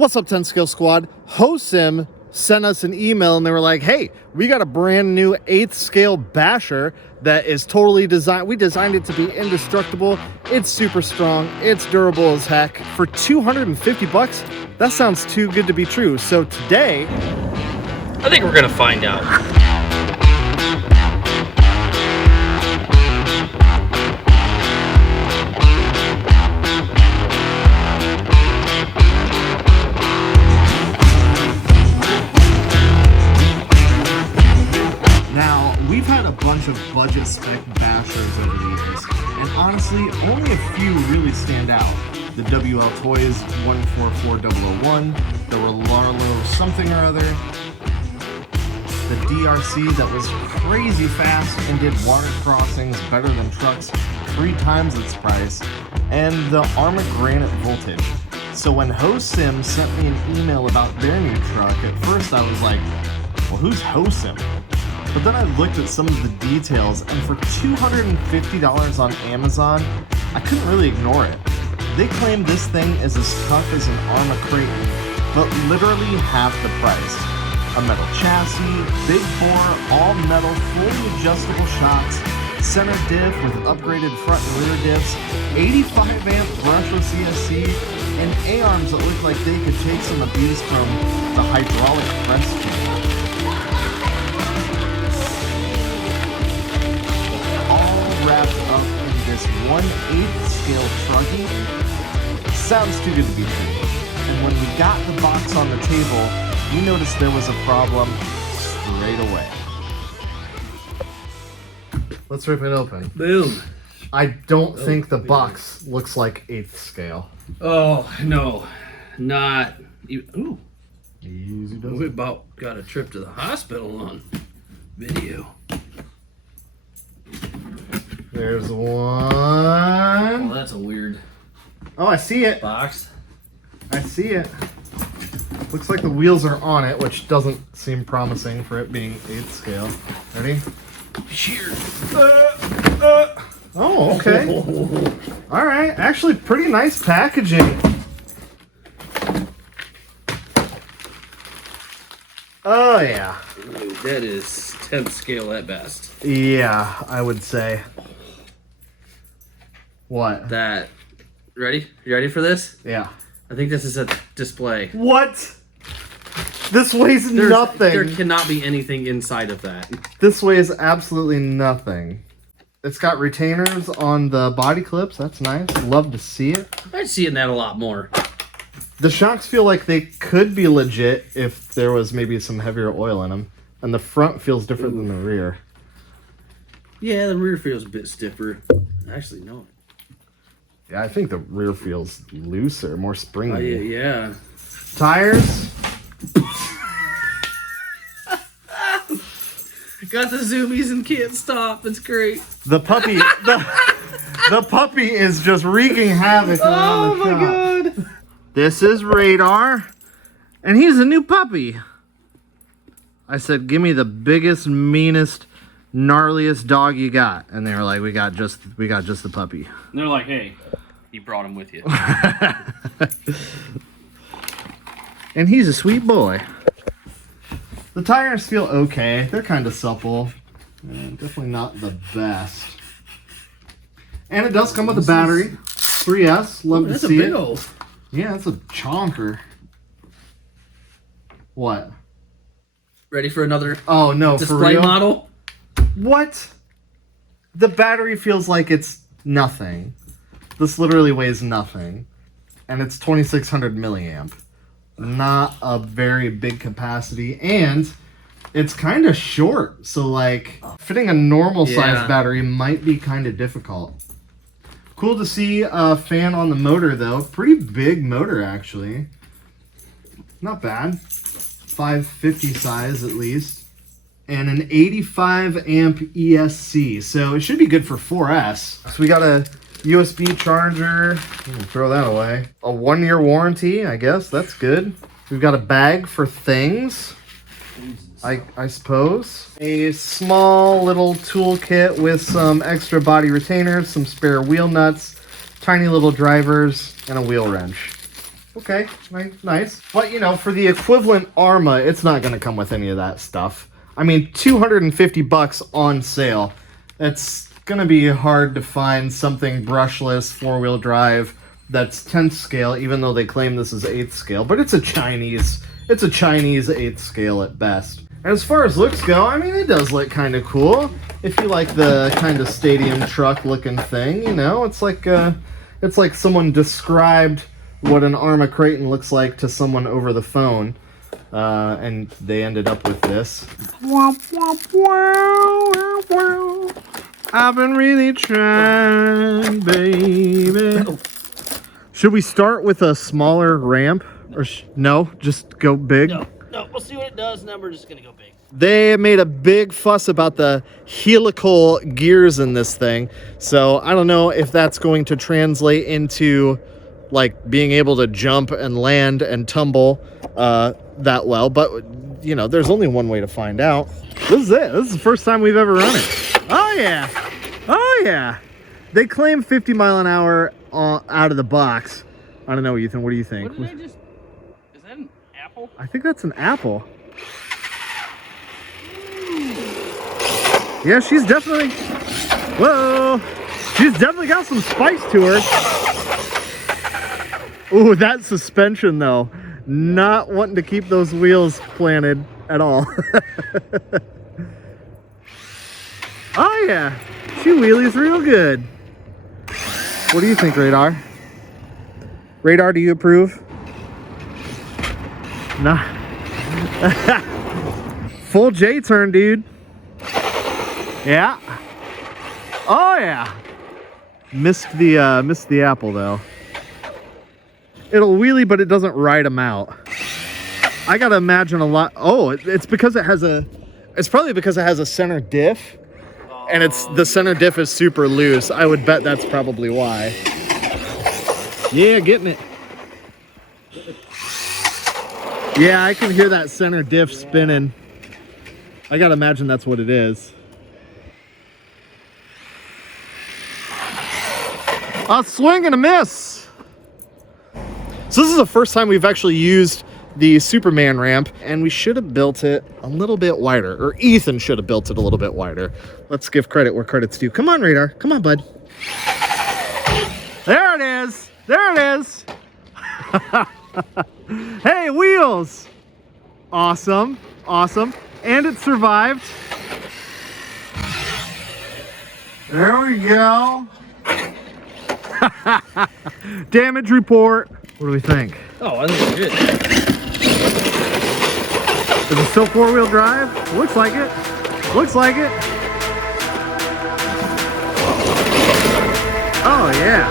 What's up, 10 Scale Squad? Hosim sent us an email and they were like, hey, we got a brand new 8th scale basher that is totally designed. We designed it to be indestructible. It's super strong. It's durable as heck. For 250 bucks, that sounds too good to be true. So today, I think we're gonna find out. we've had a bunch of budget spec bashers over the years, and honestly, only a few really stand out. The WL Toys 144001, the Relarlo something or other, the DRC that was crazy fast and did water crossings better than trucks 3 times its price, and the Armored Granite Voltage. So when Hosim sent me an email about their new truck, at first I was like, well, who's Hosim? But then I looked at some of the details, and for $250 on Amazon, I couldn't really ignore it. They claim this thing is as tough as an Arma Crate, but literally half the price. A metal chassis, big bore, all metal, fully adjustable shocks, center diff with upgraded front and rear diffs, 85 amp brushless ESC, and A-arms that look like they could take some abuse from the hydraulic press chamber. Wrapped up in this 1/8 scale trunking. Sounds too good to be true. And when we got the box on the table, we noticed there was a problem straight away. Let's rip it open. Boom. I don't think the box looks like 8th scale. Oh, no. Not even. Ooh. Easy does We it. about got a trip to the hospital on video. There's one. Oh, that's a weird Oh, I see it. box. I see it. Looks like the wheels are on it, which doesn't seem promising for it being 8th scale. Ready? Cheers. Oh, okay. All right. Actually, pretty nice packaging. Oh, yeah. Ooh, that is 10th scale at best. Yeah, I would say. What? That. Ready? You ready for this? Yeah. I think this is a display. What? This weighs There nothing. cannot be anything inside of that. This weighs absolutely nothing. It's got retainers on the body clips. That's nice. Love to see it. I'd see that a lot more. The shocks feel like they could be legit if there was maybe some heavier oil in them. And the front feels different than the rear. Yeah, the rear feels a bit stiffer. Actually, no. Yeah, I think the rear feels looser, more springy. Yeah. Tires. Got the zoomies and can't stop. That's great. The puppy, the puppy is just wreaking havoc around the shop. God. This is Radar, and he's a new puppy. I said, give me the biggest, meanest, gnarliest dog you got, and they were like, we got just the puppy. And they're like, hey, you brought him with you. And he's a sweet boy. The tires feel okay. They're kind of supple. Definitely not the best. And it does come with a battery. 3S. Love to That's a see big it. old. Yeah, that's a chonker. What? Ready for another Oh, no, for display real? model? What? The battery feels like it's nothing. This literally weighs nothing. And it's 2600 milliamp. Not a very big capacity. And it's kind of short. So, like, fitting a normal size battery might be kind of difficult. Cool to see a fan on the motor, though. Pretty big motor, actually. Not bad. 550 size, at least. And an 85 amp ESC. So it should be good for 4S. So we got a USB charger. Throw that away. A 1-year warranty, I guess. That's good. We've got a bag for things. I suppose. A small little toolkit with some extra body retainers, some spare wheel nuts, tiny little drivers, and a wheel wrench. Okay, nice. But, you know, for the equivalent Arma, it's not going to come with any of that stuff. I mean, $250 on sale. It's going to be hard to find something brushless, four-wheel drive that's 10th scale, even though they claim this is 8th scale. But it's a Chinese 8th scale at best. And as far as looks go, I mean, it does look kind of cool. If you like the kind of stadium truck looking thing, you know, it's like someone described what an Arma Creighton looks like to someone over the phone, and they ended up with this. I've been really trying, baby. Should we start with a smaller ramp, or no? Just go big. No, we'll see what it does, and then we're just gonna go big. They made a big fuss about the helical gears in this thing, so I don't know if that's going to translate into like being able to jump and land and tumble that well, but you know, there's only one way to find out. This is it. This is the first time we've ever run it. Oh yeah, oh yeah. They claim 50 mile an hour out of the box. I don't know, Ethan. What do you think? What did they just? Is that an apple? I think that's an apple. Yeah, she's definitely. Whoa, she's definitely got some spice to her. Ooh, that suspension though. Not wanting to keep those wheels planted at all. Oh yeah, she wheelies real good. What do you think, Radar? Radar, do you approve? Nah. Full J turn, dude. Yeah. Oh yeah. Missed the apple though. It'll wheelie, but it doesn't ride them out. I gotta imagine a lot. Oh, it's because it has a. It's probably because it has a center diff, and the center diff is super loose. I would bet that's probably why. Yeah, getting it. Yeah, I can hear that center diff spinning. I gotta imagine that's what it is. A swing and a miss. So this is the first time we've actually used the Superman ramp, and we should have built it a little bit wider, or Ethan should have built it a little bit wider. Let's give credit where credit's due. Come on, Radar. Come on, bud. There it is. There it is. Hey, wheels. Awesome. Awesome. And it survived. There we go. Damage report. What do we think? Oh, I think it's good. Is it still four-wheel drive? Looks like it. Looks like it. Oh, yeah.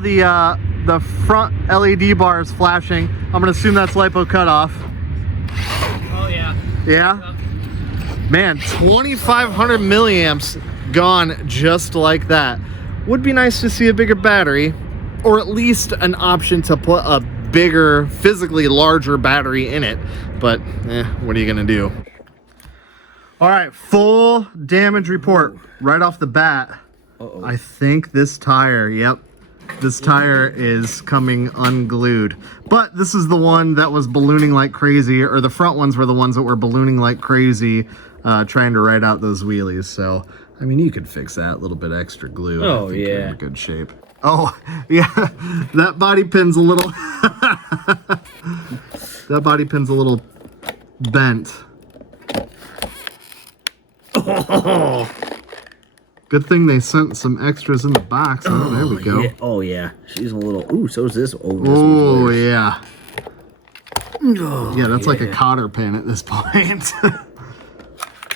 tell the front LED bar is flashing. I'm gonna assume that's LiPo cutoff. Oh yeah. Yeah? Man, 2,500 milliamps gone just like that. Would be nice to see a bigger battery, or at least an option to put a bigger, physically larger battery in it. But, what are you gonna do? All right, full damage report right off the bat. Uh-oh. I think this tire, yep, this tire is coming unglued. But this is the one that was ballooning like crazy, or the front ones were the ones that were ballooning like crazy, trying to ride out those wheelies. So, I mean, you could fix that, a little bit extra glue. Oh, I think you're yeah. in good shape. Oh, yeah, that body pin's a little, that body pin's a little bent. Oh. Good thing they sent some extras in the box. Oh, there we go. Yeah. Oh, yeah. She's a little... Ooh, so is this. Oh, this oh yeah. Oh, yeah, that's like a cotter pin at this point.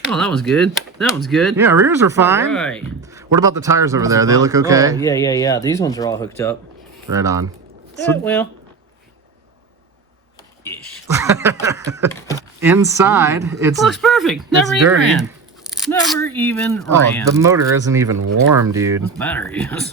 Oh, that was good. That was good. Yeah, rears are fine. All right. What about the tires over there? They look okay? Oh, yeah. These ones are all hooked up. Right on. Yeah, well. Ish. Inside, it's Looks perfect. Never even dirty. ran. Never even ran. the motor isn't even warm, dude. Battery is.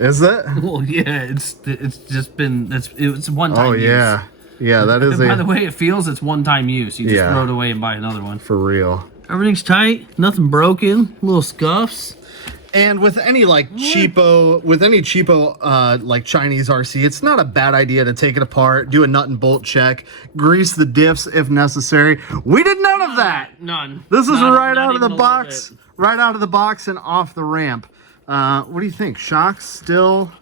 Is it? Well, yeah, it's just been it's one time. Oh yeah, yeah. That is And by the way it feels, it's one time use. You just Yeah. throw it away and buy another one. for real. Everything's tight, nothing broken, little scuffs. And with any like cheapo, like Chinese RC, it's not a bad idea to take it apart, do a nut and bolt check, grease the diffs if necessary. We did none of that. None. This is Not right out of the even a little box, bit. right out of the box and off the ramp. What do you think? Shocks still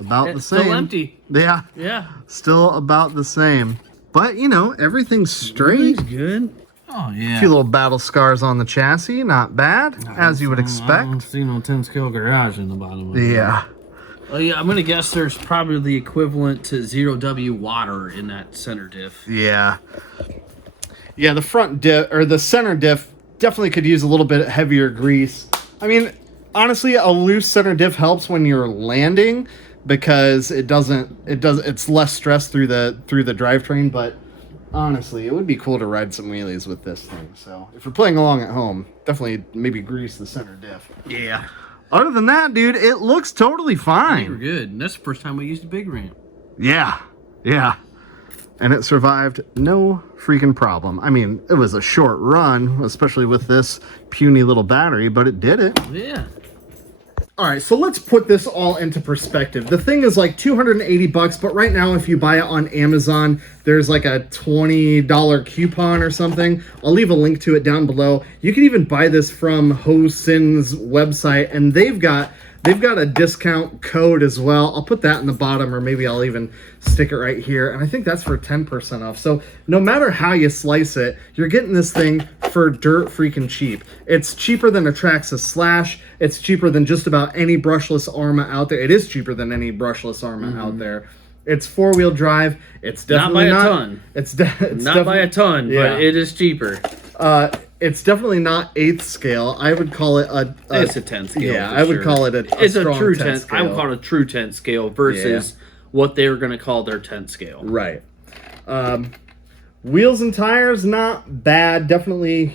about the It's same. still empty. Yeah, Yeah. still about the same. But you know, everything's straight. Everything's good. Oh yeah. A few little battle scars on the chassis, not bad, as you would I don't expect. see no 10 scale garage in the bottom of it. Yeah. Oh yeah, I'm gonna guess there's probably the equivalent to 0W water in that center diff. Yeah. Yeah, the front diff, or the center diff, definitely could use a little bit heavier grease. I mean, honestly, a loose center diff helps when you're landing because it's less stress through the drivetrain, but honestly, it would be cool to ride some wheelies with this thing. So, if you're playing along at home, definitely maybe grease the center diff. Yeah. Other than that, dude, it looks totally We're fine. good. And that's the first time we used a big ramp. Yeah. Yeah. And it survived no freaking problem. I mean, it was a short run, especially with this puny little battery, but it did it. Yeah. All right, so let's put this all into perspective. The thing is like $280, but right now if you buy it on Amazon, there's like a $20 coupon or something. I'll leave a link to it down below. You can even buy this from Hosin's website, and they've got a discount code as well. I'll put that in the bottom, or maybe I'll even stick it right here. And I think that's for 10% off. So no matter how you slice it, you're getting this thing for dirt freaking cheap. It's cheaper than a Traxxas Slash. It's cheaper than just about any brushless Arma out there. It is cheaper than any brushless Arma out there. It's four-wheel drive. It's definitely not by a ton. It's Not by a ton, Yeah. but it is cheaper. It's definitely not 8th scale. I would call it It's a 10 scale. Yeah, for I would sure. call it It's a strong true 10 10. I would scale. call it a true 10 scale versus what they were going to call their 10 scale. Right. Wheels and tires, not bad. Definitely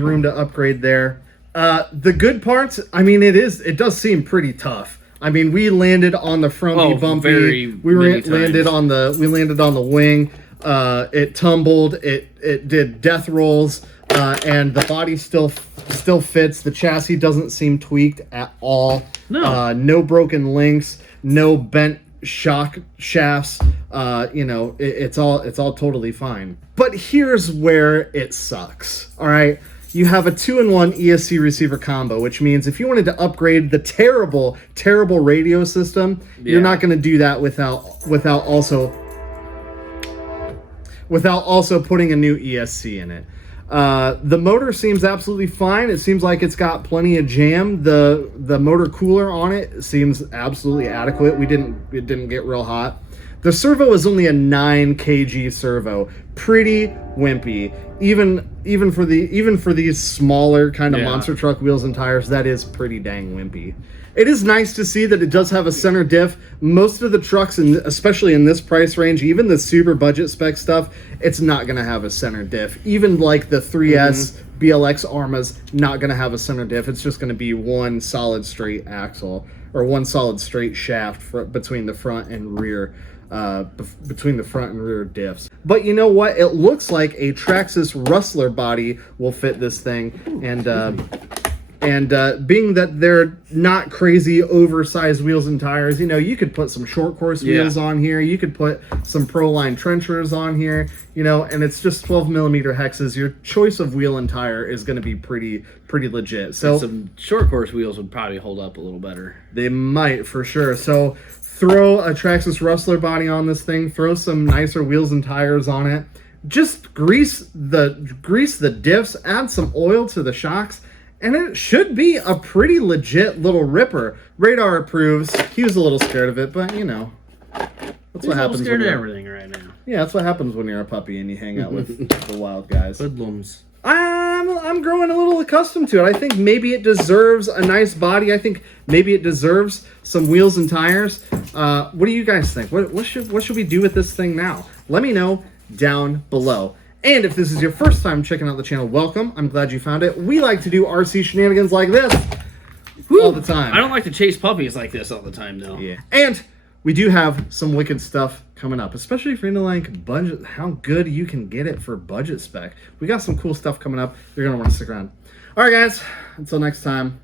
room to upgrade there. The good parts, I mean, it does seem pretty tough. I mean, we landed on the frumpy bumpy. We landed on the wing. It tumbled. It did death rolls. And the body still fits. The chassis doesn't seem tweaked at all. No. No broken links. No bent shock shafts. It's all totally fine. But here's where it sucks. All right. You have a 2-in-1 ESC receiver combo, which means if you wanted to upgrade the terrible, terrible radio system, you're not going to do that without also putting a new ESC in it. The motor seems absolutely fine. It seems like it's got plenty of jam. The motor cooler on it seems absolutely adequate. It didn't get real hot. The servo is only a 9 kg servo, pretty wimpy. Even for these smaller kind of monster truck wheels and tires, that is pretty dang wimpy. It is nice to see that it does have a center diff. Most of the trucks, especially in this price range, even the super budget spec stuff, it's not going to have a center diff. Even like the 3S BLX Armas, not going to have a center diff. It's just going to be one solid straight axle, or one solid straight shaft between the front and rear. Between the front and rear diffs. But you know what? It looks like a Traxxas Rustler body will fit this thing, and being that they're not crazy oversized wheels and tires, you know, you could put some short course wheels on here. You could put some Proline trenchers on here, you know, and it's just 12 millimeter hexes. Your choice of wheel and tire is going to be pretty legit. So and some short course wheels would probably hold up a little better. They might, for sure. So throw a Traxxas Rustler body on this thing. Throw some nicer wheels and tires on it. Just grease the diffs. Add some oil to the shocks, and it should be a pretty legit little ripper. Radar approves. He was a little scared of it, but you know, that's what happens. Scared of everything right now. Yeah, that's what happens when you're a puppy and you hang out with the wild guys. Hoodlums. I'm growing a little accustomed to it. I think maybe it deserves a nice body. I think maybe it deserves some wheels and tires. What do you guys think? What should we do with this thing now? Let me know down below. And if this is your first time checking out the channel, welcome. I'm glad you found it. We like to do RC shenanigans like this all the time. I don't like to chase puppies like this all the time, though. Yeah. And we do have some wicked stuff coming up, especially if you're into like budget, how good you can get it for budget spec. We got some cool stuff coming up. You're going to want to stick around. All right, guys. Until next time.